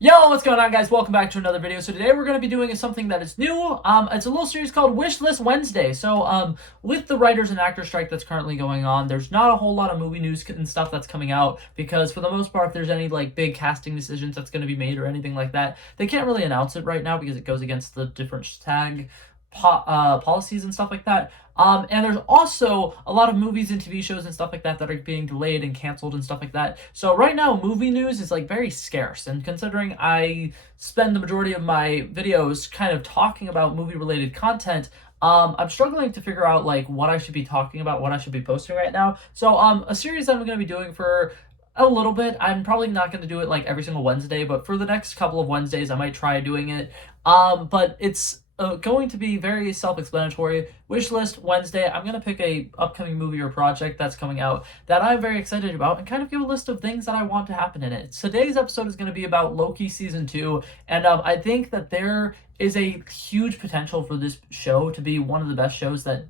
Yo, what's going on, guys? Welcome back to another video. So today we're going to be doing something that is new. It's a little series called Wishlist Wednesday. So with the writers and actors strike that's currently going on, there's not a whole lot of movie news and stuff that's coming out because for the most part, if there's any like big casting decisions that's going to be made or anything like that, they can't really announce it right now because it goes against the different SAG policies and stuff like that. And there's also a lot of movies and TV shows and stuff like that that are being delayed and canceled and stuff like that. So right now, movie news is like very scarce. And considering I spend the majority of my videos kind of talking about movie-related content, I'm struggling to figure out like what I should be talking about, what I should be posting right now. So a series I'm going to be doing for a little bit. I'm probably not going to do it like every single Wednesday, but for the next couple of Wednesdays, I might try doing it. But it's going to be very self-explanatory. Wishlist Wednesday. I'm gonna pick a upcoming movie or project that's coming out that I'm very excited about, and kind of give a list of things that I want to happen in it. Today's episode is going to be about Loki season 2, and I think that there is a huge potential for this show to be one of the best shows that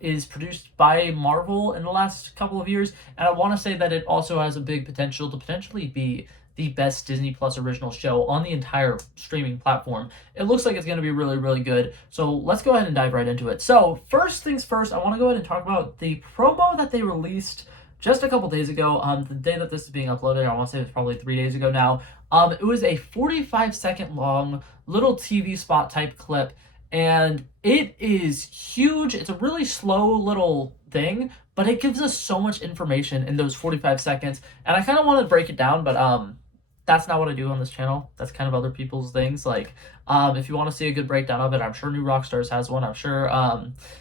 is produced by Marvel in the last couple of years, and I want to say that it also has a big potential to potentially be the best Disney Plus original show on the entire streaming platform. It looks like it's going to be really, really good. So let's go ahead and dive right into it. So first things first, I want to go ahead and talk about the promo that they released just a couple days ago. The day that this is being uploaded, I want to say it's probably 3 days ago now. It was a 45-second long little TV spot type clip, and it is huge. It's a really slow little thing, but it gives us so much information in those 45 seconds. And I kind of want to break it down, but that's not what I do on this channel. That's kind of other people's things. Like, if you want to see a good breakdown of it, I'm sure New Rockstars has one. I'm sure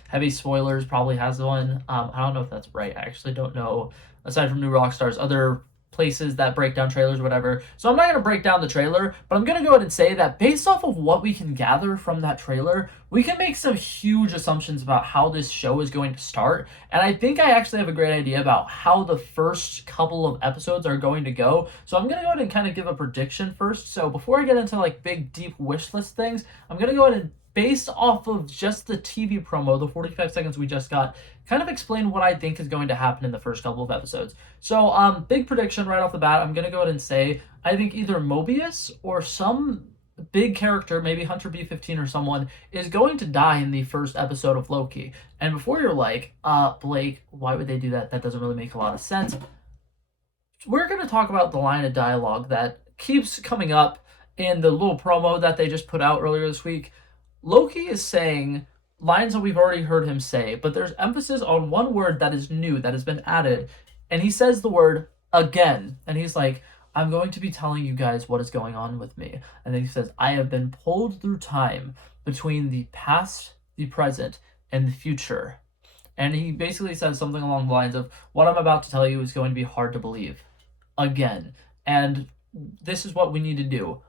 Heavy Spoilers probably has one. I don't know if that's right. I actually don't know. Aside from New Rockstars, other places that break down trailers, whatever. So I'm not going to break down the trailer, but I'm going to go ahead and say that based off of what we can gather from that trailer, we can make some huge assumptions about how this show is going to start. And I think I actually have a great idea about how the first couple of episodes are going to go. So I'm going to go ahead and kind of give a prediction first. So before I get into like big, deep wish list things, I'm going to go ahead and based off of just the TV promo, the 45 seconds we just got, kind of explain what I think is going to happen in the first couple of episodes. So, big prediction right off the bat, I'm going to go ahead and say, I think either Mobius or some big character, maybe Hunter B-15 or someone, is going to die in the first episode of Loki. And before you're like, Blake, why would they do that? That doesn't really make a lot of sense. We're going to talk about the line of dialogue that keeps coming up in the little promo that they just put out earlier this week. Loki is saying lines that we've already heard him say, but there's emphasis on one word that is new, that has been added, and he says the word again, and he's like, I'm going to be telling you guys what is going on with me. And then he says, I have been pulled through time between the past, the present, and the future. And he basically says something along the lines of, what I'm about to tell you is going to be hard to believe. Again. And this is what we need to do.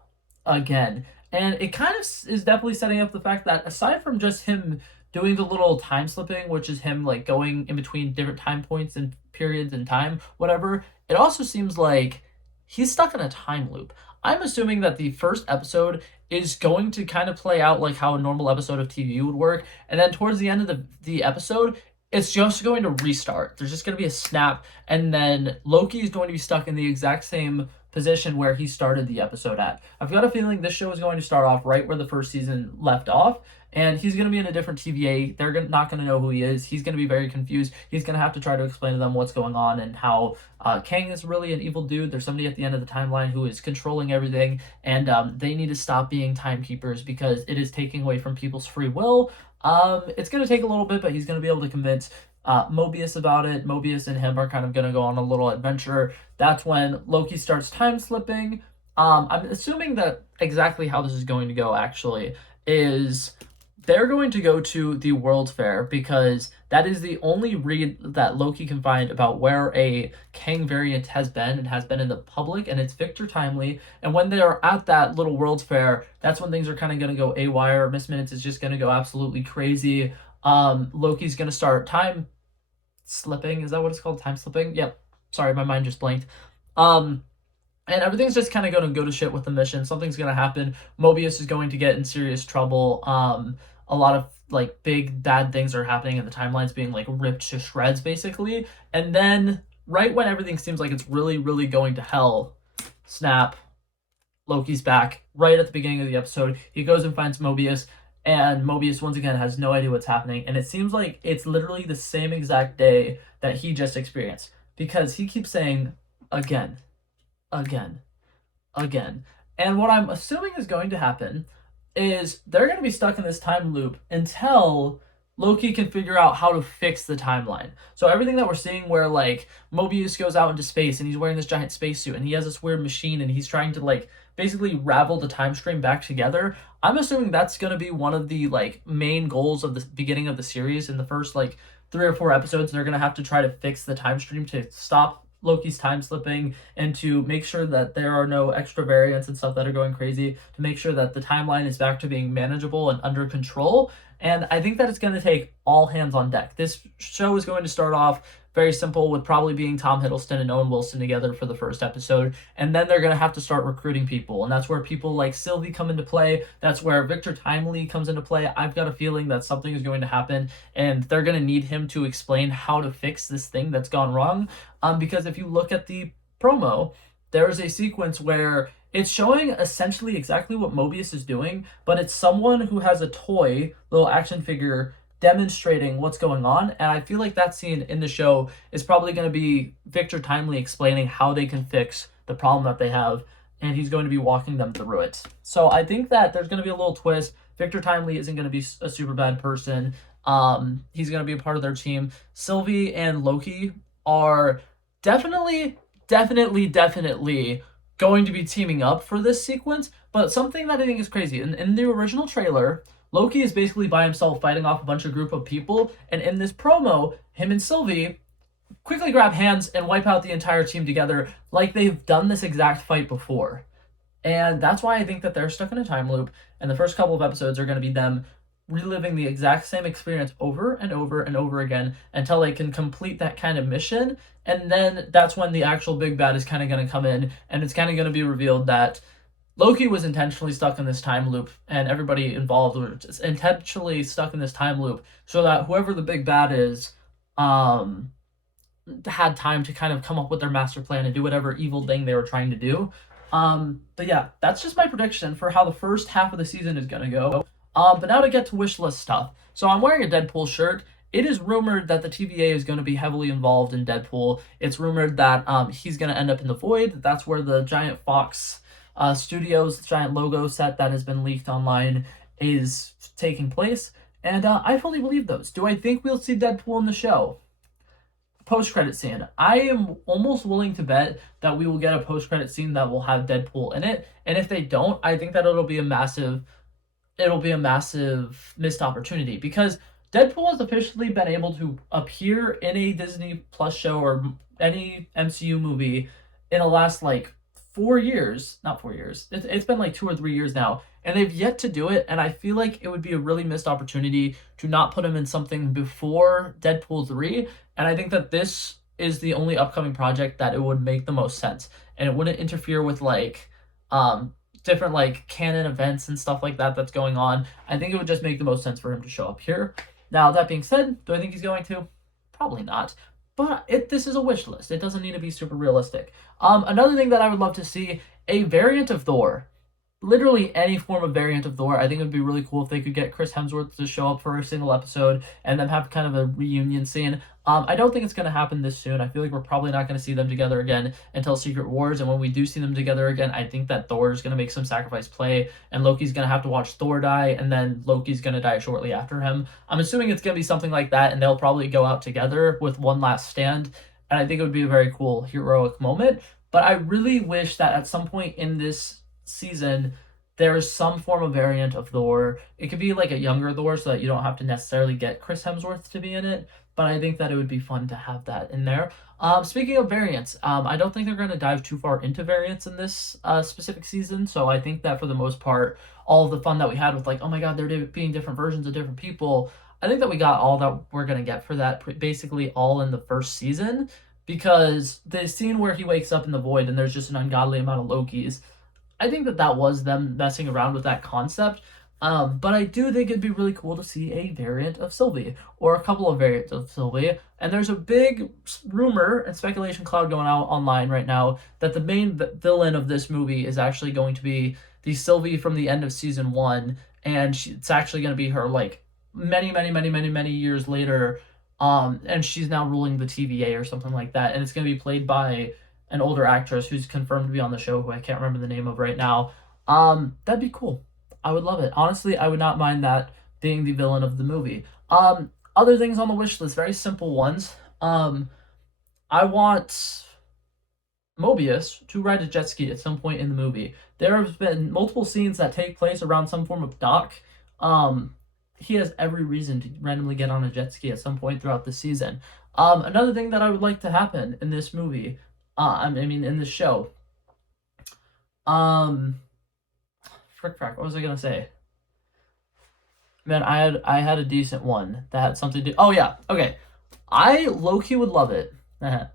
Again. And it kind of is definitely setting up the fact that aside from just him doing the little time slipping, which is him like going in between different time points and periods in time, whatever, it also seems like he's stuck in a time loop. I'm assuming that the first episode is going to kind of play out like how a normal episode of TV would work. And then towards the end of the episode, it's just going to restart. There's just going to be a snap. And then Loki is going to be stuck in the exact same position where he started the episode at. I've got a feeling this show is going to start off right where the first season left off, and he's going to be in a different TVA. They're not going to know who he is. He's going to be very confused. He's going to have to try to explain to them what's going on and how Kang is really an evil dude. There's somebody at the end of the timeline who is controlling everything, and they need to stop being timekeepers because it is taking away from people's free will. It's going to take a little bit, but he's going to be able to convince Mobius about it. Mobius and him are kind of going to go on a little adventure. That's when Loki starts time slipping. I'm assuming that exactly how this is going to go actually is they're going to go to the World's Fair because that is the only read that Loki can find about where a Kang variant has been and has been in the public, and it's Victor Timely. And when they are at that little World's Fair, that's when things are kind of going to go awire. Miss Minutes is just going to go absolutely crazy. Loki's going to start time slipping. Is that what it's called? Time slipping? Yep. Sorry, my mind just blanked. And everything's just kind of going to go to shit with the mission. Something's going to happen. Mobius is going to get in serious trouble. A lot of like big bad things are happening and the timeline's being like ripped to shreds basically. And then right when everything seems like it's really, really going to hell, snap, Loki's back right at the beginning of the episode. He goes and finds Mobius, and Mobius once again has no idea what's happening. And it seems like it's literally the same exact day that he just experienced because he keeps saying, again, again, again. And what I'm assuming is going to happen is they're going to be stuck in this time loop until Loki can figure out how to fix the timeline. So everything that we're seeing where like Mobius goes out into space and he's wearing this giant spacesuit and he has this weird machine and he's trying to like basically ravel the time stream back together. I'm assuming that's going to be one of the like main goals of the beginning of the series. In the first like 3 or 4 episodes, they're going to have to try to fix the time stream to stop Loki's time slipping and to make sure that there are no extra variants and stuff that are going crazy, to make sure that the timeline is back to being manageable and under control. And I think that it's going to take all hands on deck. This show is going to start off very simple with probably being Tom Hiddleston and Owen Wilson together for the first episode. And then they're going to have to start recruiting people. And that's where people like Sylvie come into play. That's where Victor Timely comes into play. I've got a feeling that something is going to happen and they're going to need him to explain how to fix this thing that's gone wrong. Because if you look at the promo, there's a sequence where it's showing essentially exactly what Mobius is doing, but it's someone who has a toy, little action figure, demonstrating what's going on. And I feel like that scene in the show is probably going to be Victor Timely explaining how they can fix the problem that they have, and he's going to be walking them through it. So I think that there's going to be a little twist. Victor Timely isn't going to be a super bad person. He's going to be a part of their team. Sylvie and Loki are definitely going to be teaming up for this sequence. But something that I think is crazy, in the original trailer, Loki is basically by himself fighting off a bunch of group of people, and in this promo, him and Sylvie quickly grab hands and wipe out the entire team together like they've done this exact fight before. And that's why I think that they're stuck in a time loop, and the first couple of episodes are going to be them reliving the exact same experience over and over and over again until they can complete that kind of mission. And then that's when the actual big bad is kind of going to come in, and it's kind of going to be revealed that Loki was intentionally stuck in this time loop, and everybody involved were just intentionally stuck in this time loop so that whoever the big bad is had time to kind of come up with their master plan and do whatever evil thing they were trying to do. But yeah, that's just my prediction for how the first half of the season is going to go. But now to get to Wishlist stuff. So I'm wearing a Deadpool shirt. It is rumored that the TVA is going to be heavily involved in Deadpool. It's rumored that he's going to end up in the Void. That's where the giant Fox Studios giant logo set that has been leaked online is taking place. And I fully believe those. Do I think we'll see Deadpool in the show? Post-credit scene. I am almost willing to bet that we will get a post-credit scene that will have Deadpool in it. And if they don't, I think that it'll be a massive missed opportunity, because Deadpool has officially been able to appear in a Disney Plus show or any MCU movie in the last like 4 years. Not 4 years. It's been like 2 or 3 years now, and they've yet to do it. And I feel like it would be a really missed opportunity to not put him in something before Deadpool 3. And I think that this is the only upcoming project that it would make the most sense, and it wouldn't interfere with like different like canon events and stuff like that that's going on. I think it would just make the most sense for him to show up here. Now, that being said, do I think he's going to? Probably not. But this is a wish list. It doesn't need to be super realistic. Another thing that I would love to see, a variant of Thor. Literally any form of variant of Thor. I think it would be really cool if they could get Chris Hemsworth to show up for a single episode and then have kind of a reunion scene. I don't think it's going to happen this soon. I feel like we're probably not going to see them together again until Secret Wars. And when we do see them together again, I think that Thor is going to make some sacrifice play, and Loki's going to have to watch Thor die, and then Loki's going to die shortly after him. I'm assuming it's going to be something like that, and they'll probably go out together with one last stand. And I think it would be a very cool heroic moment. But I really wish that at some point in this season, there's some form of variant of Thor. It could be like a younger Thor so that you don't have to necessarily get Chris Hemsworth to be in it, but I think that it would be fun to have that in there. Speaking of variants, I don't think they're going to dive too far into variants in this specific season, so I think that for the most part, all of the fun that we had with like, oh my god, they're being different versions of different people, I think that we got all that we're going to get for that basically all in the first season, because the scene where he wakes up in the Void and there's just an ungodly amount of Lokis, I think that was them messing around with that concept, But I do think it'd be really cool to see a variant of Sylvie, or a couple of variants of Sylvie. And there's a big rumor and speculation cloud going out online right now that the main villain of this movie is actually going to be the Sylvie from the end of season one, and it's actually going to be her like many years later. And she's now ruling the TVA or something like that, and it's going to be played by an older actress who's confirmed to be on the show, who I can't remember the name of right now. That'd be cool. I would love it. Honestly, I would not mind that being the villain of the movie. Other things on the wish list, very simple ones. I want Mobius to ride a jet ski at some point in the movie. There have been multiple scenes that take place around some form of dock. He has every reason to randomly get on a jet ski at some point throughout the season. Another thing that I would like to happen in this movie, in this show, frick, what was I gonna say? Man, I had a decent one that had something to do. Oh yeah, okay. I Loki would love it.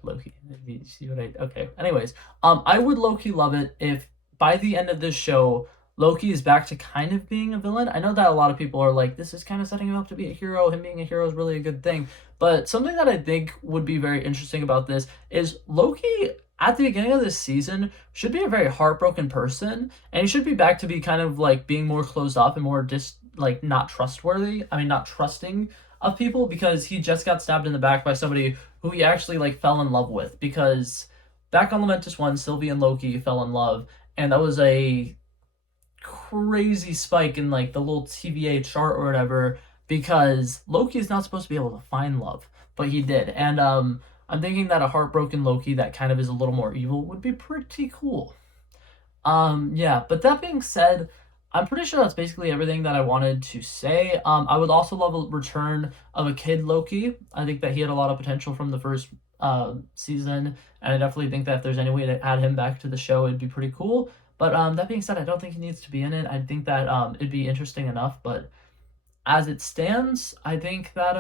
Loki. You see what I okay. Anyways, I would Loki love it if by the end of this show Loki is back to kind of being a villain. I know that a lot of people are like, this is kind of setting him up to be a hero. Him being a hero is really a good thing. But something that I think would be very interesting about this is Loki at the beginning of this season should be a very heartbroken person, and he should be back to be kind of like being more closed off and more like not trustworthy. I mean, not trusting of people, because he just got stabbed in the back by somebody who he actually like fell in love with. Because back on Lamentus 1, Sylvie and Loki fell in love, and that was a crazy spike in like the little TVA chart or whatever, because Loki is not supposed to be able to find love, but he did. And I'm thinking that a heartbroken Loki that kind of is a little more evil would be pretty cool. Yeah, but that being said, I'm pretty sure that's basically everything that I wanted to say. I would also love a return of a kid Loki. I think that he had a lot of potential from the first season, and I definitely think that if there's any way to add him back to the show, it'd be pretty cool. But that being said, I don't think he needs to be in it. I think that it'd be interesting enough, but as it stands, I think that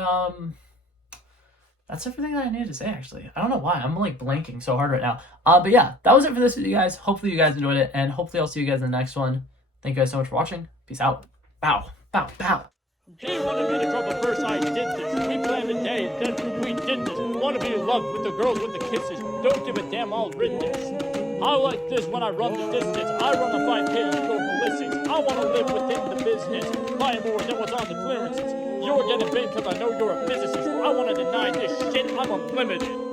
that's everything that I needed to say, actually. I don't know why. I'm like blanking so hard right now. But yeah, that was it for this video, guys. Hopefully you guys enjoyed it, and hopefully I'll see you guys in the next one. Thank you guys so much for watching. Peace out. Bow. Bow. Bow. He wanted me to trouble first, I did this. We planned a day and then we did this. Wanna be in love with the girls with the kisses. Don't give a damn, I'll rid this. I like this when I run the distance. I run the 5K and go ballistics. I wanna live within the business. Buy more than what's on the clearances. You're getting big cause I know you're a physicist. I wanna deny this shit, I'm unlimited.